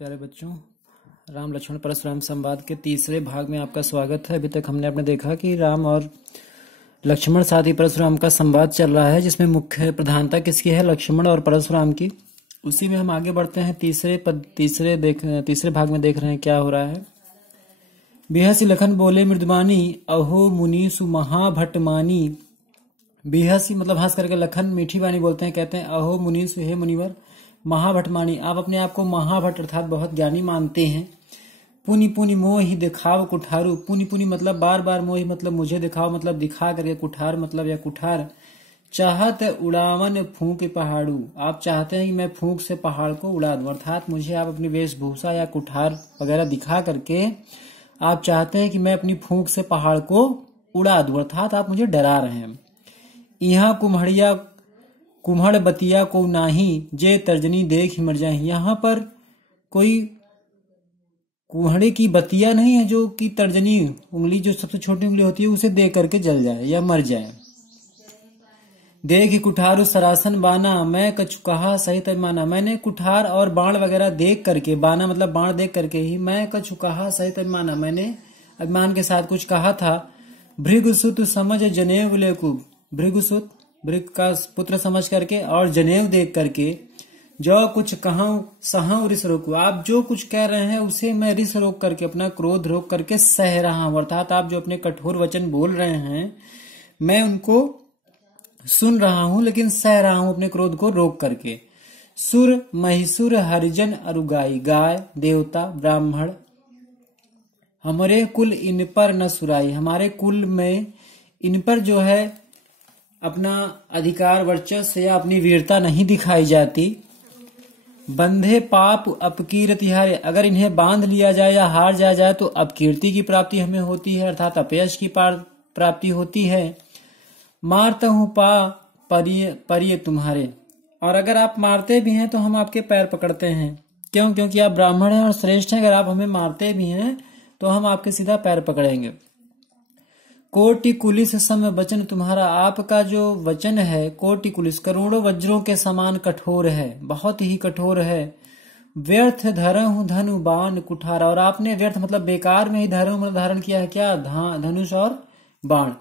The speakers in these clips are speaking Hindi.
प्यारे बच्चों, राम लक्ष्मण परशुराम संवाद के तीसरे भाग में आपका स्वागत है। अभी तक हमने आपने देखा कि राम और लक्ष्मण साथ ही परशुराम का संवाद चल रहा है, जिसमें मुख्य प्रधानता किसकी है? लक्ष्मण और परशुराम की। उसी में हम आगे बढ़ते हैं। तीसरे भाग में देख रहे हैं क्या हो रहा है। बिहसी लखन बोले मृदुमानी, अहो मुनि सुमहाभटमानी। बिहसी मतलब हंस करके, लखन मीठी वाणी बोलते हैं, कहते हैं अहो मुनीसु, हे मुनिवर, महाभटमानी, आप अपने आप को महाभट अर्थात बहुत ज्ञानी मानते हैं। पुनि पुनि मोहि दिखाव कुठारू। पुनि पुनि मतलब बार बार, मोहि मतलब मुझे, दिखाओ मतलब दिखा करके, कुठार मतलब या कुठार। चाहत उड़ावन फूंक पहाड़ू, आप चाहते हैं कि मैं फूंक से पहाड़ को उड़ा दूं, अर्थात मुझे आप अपनी वेशभूषा या कुठार वगैरह दिखा करके आप चाहते हैं कि मैं अपनी फूंक से पहाड़ को उड़ा दूं, अर्थात आप मुझे डरा रहे हैं। यहाँ कुम्हड़ बतिया को नाही, जे तर्जनी देख मर जाए। यहाँ पर कोई कुम्हड़े की बतिया नहीं है जो कि तर्जनी उंगली, जो सबसे छोटी उंगली होती है, उसे देख करके जल जाए या मर जाए। देख कुठार सरासन बाना, मैं कछु कहा सहित अभिमाना। मैंने कुठार और बाण वगैरह देख करके, बाना मतलब बाण देख करके ही, मैं कछु कहा सहित अभिमाना, मैंने अभिमान के साथ कुछ कहा था। भृगुसुत समझ जनेऊ लेकु, भृगुसुत भृग का पुत्र समझ करके और जनेऊ देख करके, जो कुछ कहूं सहूं रिस रोकू, आप जो कुछ कह रहे हैं उसे मैं रिस रोक करके, अपना क्रोध रोक करके सह रहा हूं, अर्थात आप जो अपने कठोर वचन बोल रहे हैं मैं उनको सुन रहा हूं, लेकिन सह रहा हूं अपने क्रोध को रोक करके। सुर महिसुर हरिजन अरुगाई, गाय देवता ब्राह्मण हमारे कुल इन पर न सुराई, हमारे कुल में इन पर जो है अपना अधिकार वर्चस्व या अपनी वीरता नहीं दिखाई जाती। बंधे पाप अपकीर्ति हारे, अगर इन्हें बांध लिया जाए या हार जाया जाए तो अपकीर्ति की प्राप्ति हमें होती है, अर्थात अपयश की प्राप्ति होती है। मारता हूं पा परिये तुम्हारे, और अगर आप मारते भी हैं तो हम आपके पैर पकड़ते हैं। क्यों? क्योंकि आप ब्राह्मण हैं और श्रेष्ठ हैं। अगर आप हमें मारते भी हैं तो हम आपके सीधा पैर पकड़ेंगे। कोटि कुलिस सम वचन तुम्हारा, आपका जो वचन है कोटि कुलिस करोड़ों वज्रों के समान कठोर है, बहुत ही कठोर है। व्यर्थ धरहु धनु बाण कुठारा, और आपने व्यर्थ मतलब बेकार में ही धारण किया है क्या? धनुष और बाण।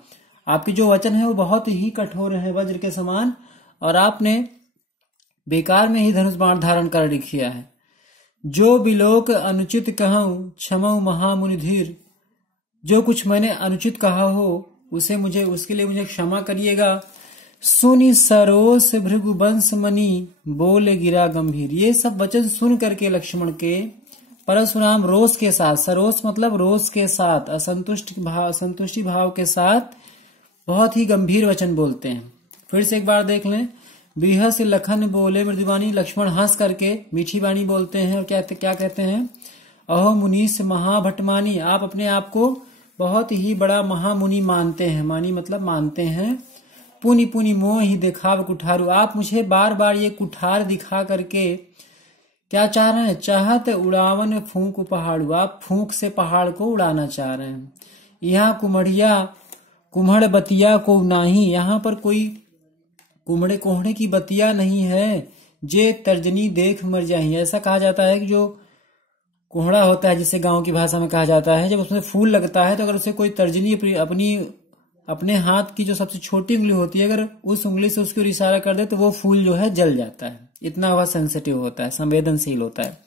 आपकी जो वचन है वो बहुत ही कठोर है, वज्र के समान, और आपने बेकार में ही धनुष बाण धारण कर किया है। जो बिलोक अनुचित कहूं क्षमऊ महामुनि धीर, जो कुछ मैंने अनुचित कहा हो उसके लिए मुझे क्षमा करिएगा। सुनि सरोस भृगुवंश मणि बोले गिरा गंभीर, ये सब वचन सुन करके लक्ष्मण के परशुराम रोष के साथ, सरोस मतलब रोष के साथ, असंतुष्टि भाव के साथ बहुत ही गंभीर वचन बोलते हैं। फिर से एक बार देख लें। बिहस लखन बोले मृदुवानी, लक्ष्मण हंस करके मीठी वाणी बोलते हैं और क्या कहते हैं? अहो मुनीस महाभटमानी, आप अपने आप को बहुत ही बड़ा महामुनि मानते हैं, मानी मतलब मानते हैं। पुनि पुनि मोहि दिखाव कुठारू, आप मुझे बार बार ये कुठार दिखा करके क्या चाह रहे हैं? चाहत उड़ावन फूंक पहाड़ू, आप फूंक से पहाड़ को उड़ाना चाह रहे हैं। यहाँ कुम्हड़ बतिया को नाही, यहाँ पर कोई कोहड़े की बतिया नहीं है। जे तर्जनी देख मर जाही, ऐसा कहा जाता है कि जो कोहड़ा होता है, जिसे गांव की भाषा में कहा जाता है, जब उसमें फूल लगता है तो अगर उसे कोई तर्जनी अपने हाथ की जो सबसे छोटी उंगली होती है, अगर उस उंगली से उसकी ओर इशारा कर दे तो वो फूल जो है जल जाता है। इतना वह सेंसिटिव होता है, संवेदनशील होता है।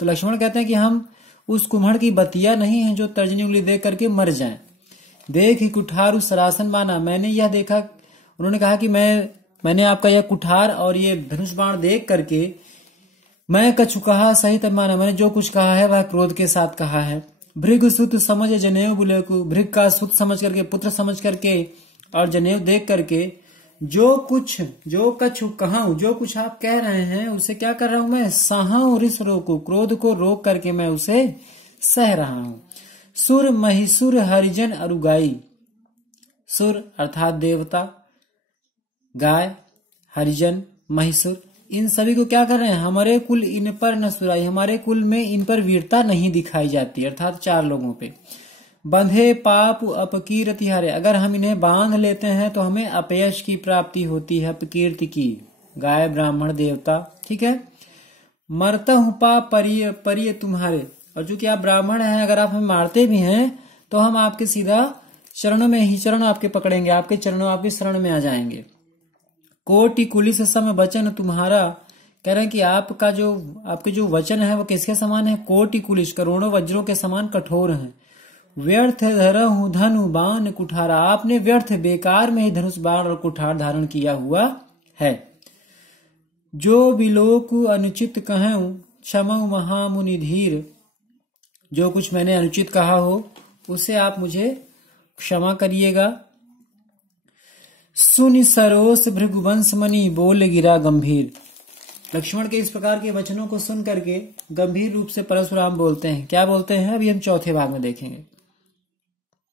तो लक्ष्मण कहते हैं कि हम उस कुम्हड़ की बतिया नहीं है जो तर्जनी उंगली देख करके मर जाए। देख ही कुठार सरासन बाना, मैंने यह देखा, उन्होंने कहा कि मैंने आपका यह कुठार और ये धनुष बाण देख करके मैं कछु कहा सहित अभिमाना, मैंने जो कुछ कहा है वह क्रोध के साथ कहा है। भृग सुत समझ जनेऊ बुलेकु, भृग का सुत समझ करके, पुत्र समझ करके और जनेऊ देख करके, जो कछु कहूं, जो कुछ आप कह रहे हैं उसे क्या कर रहा हूं मैं? सहूं रिस रोकू, क्रोध को रोक करके मैं उसे सह रहा हूं। सुर महिसुर हरिजन अरुगाई, सुर अर्थात देवता, गाय, हरिजन, महिसुर, इन सभी को क्या कर रहे हैं? हमारे कुल इन पर न सुराई, हमारे कुल में इन पर वीरता नहीं दिखाई जाती, अर्थात चार लोगों पे। बंधे पाप अपकीर्ति हारे, अगर हम इन्हें बांध लेते हैं तो हमें अपयश की प्राप्ति होती है, अपकीर्ति की। गाय ब्राह्मण देवता, ठीक है। मरता हूं पाप परिय परिय तुम्हारे। और जो कि आप ब्राह्मण हैं, अगर आप हमें मारते भी हैं तो हम आपके सीधा चरणों में ही, चरण आपके पकड़ेंगे, आपके चरणों, आपके शरण में आ जाएंगे। कोटि कुलिस सम वचन तुम्हारा, कह रहे हैं कि आपके जो वचन है वो किसके समान है? कोटि कुलिस, करोड़ों वज्रों के समान कठोर हैं। व्यर्थ धरहु धनु बाण कुठारा, आपने व्यर्थ बेकार में ही धनुष बाण और कुठार धारण किया हुआ है। जो विलोक अनुचित कहूं क्षमऊ महामुनि धीर, जो कुछ मैंने अनुचित कहा हो उसे आप मुझे क्षमा करिएगा। सुनि सरोस भृगुवंश मणि बोल गिरा गंभीर, लक्ष्मण के इस प्रकार के वचनों को सुन करके गंभीर रूप से परशुराम बोलते हैं। क्या बोलते हैं? अभी हम चौथे भाग में देखेंगे।